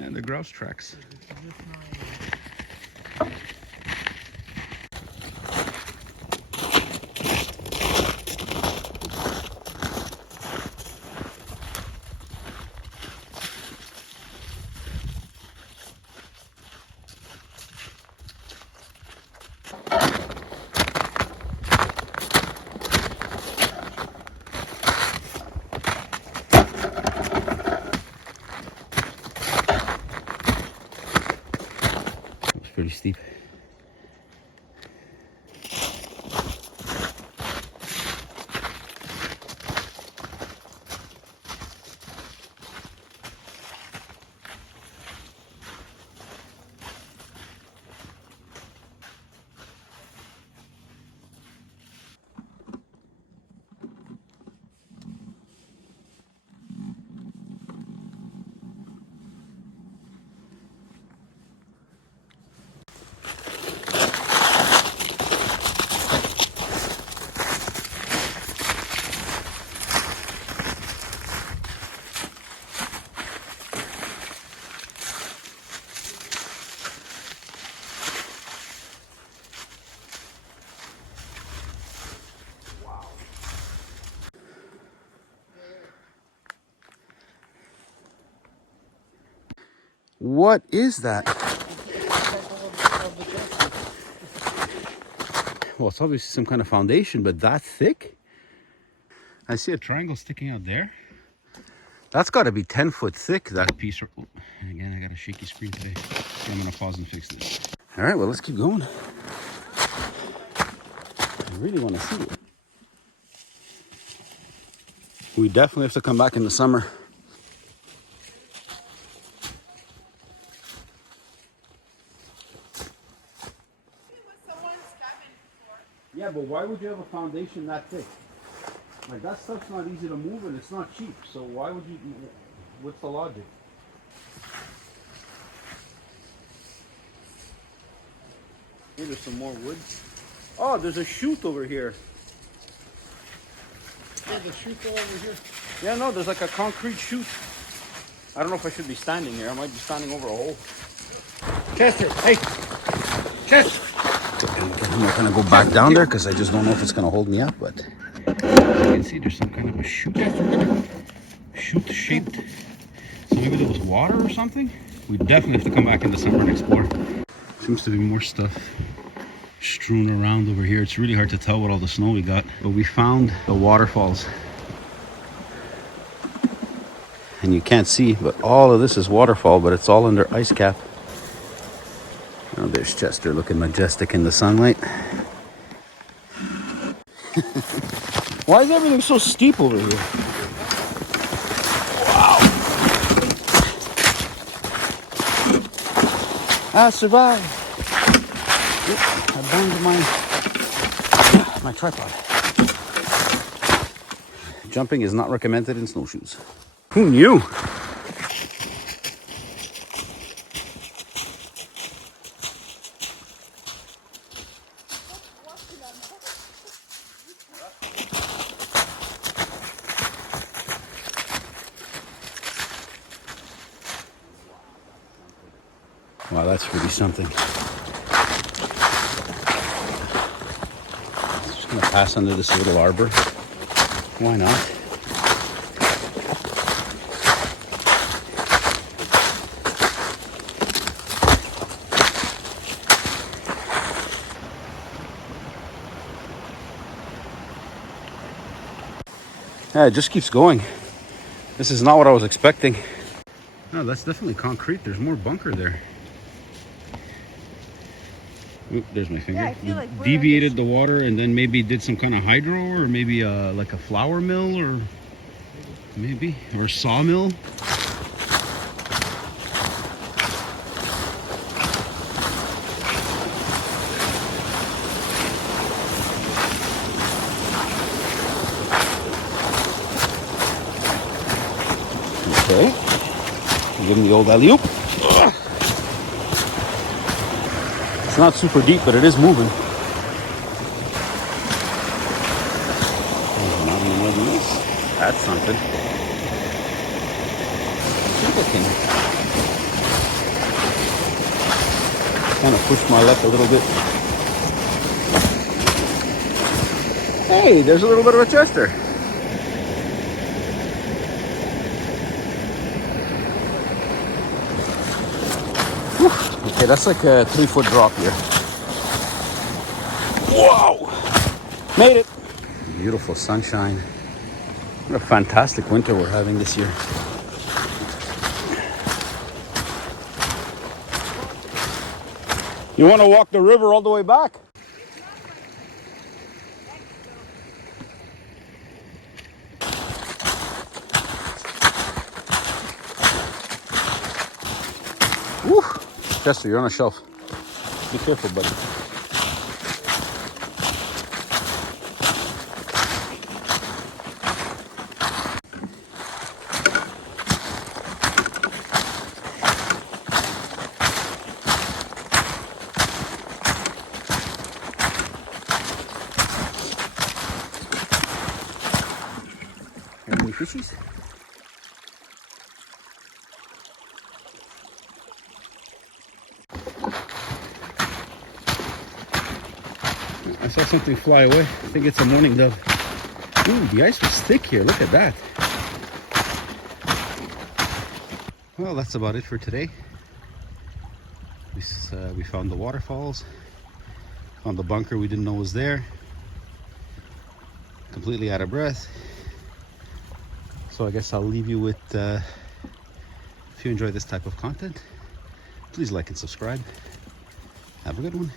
And the grouse tracks. It's pretty steep. What is that? Well, it's obviously some kind of foundation, but that thick? I see a triangle sticking out there. That's got to be 10 foot thick, that piece. Oh, again, I got a shaky screen today. So I'm going to pause and fix this. All right, well, let's keep going. I really want to see it. We definitely have to come back in the summer. Yeah, but why would you have a foundation that thick? Like, that stuff's not easy to move and it's not cheap. So why would you, what's the logic? Here, there's some more wood. Oh, there's a chute over here. There's a chute over here. Yeah, no, there's like a concrete chute. I don't know if I should be standing here. I might be standing over a hole. Chester, hey! Chester! I'm not gonna go back down there because I just don't know if it's gonna hold me up, but as you can see, there's some kind of a chute shaped. So maybe there was water or something? We definitely have to come back in December and explore. Seems to be more stuff strewn around over here. It's really hard to tell with all the snow we got, but we found the waterfalls. And you can't see, but all of this is waterfall, but it's all under ice cap. Oh, there's Chester looking majestic in the sunlight. Why is everything so steep over here? Wow. I survived. Oops, I banged my tripod. Jumping is not recommended in snowshoes. Who knew? Wow, that's really something. Just gonna pass under this little arbor. Why not? Yeah, it just keeps going. This is not what I was expecting. No, that's definitely concrete. There's more bunker there. Oop, there's my finger. Yeah, I feel like we're Deviated the water and then maybe did some kind of hydro or maybe like a flour mill or maybe or sawmill. Okay, give him the old alley-oop. It's not super deep, but it is moving. Oh, not any more than this. That's something. Kind of push my luck a little bit. Hey, there's a little bit of a chester. Whew. Okay, that's like a 3-foot drop here. Whoa! Made it! Beautiful sunshine. What a fantastic winter we're having this year. You want to walk the river all the way back? Woo! Chester, you're on a shelf. Be careful, buddy. Any fishies? I saw something fly away. I think it's a mourning dove. Ooh, the ice was thick here. Look at that. Well, that's about it for today. We found the waterfalls. Found the bunker we didn't know was there. Completely out of breath. So I guess I'll leave you with, if you enjoy this type of content, please like and subscribe. Have a good one.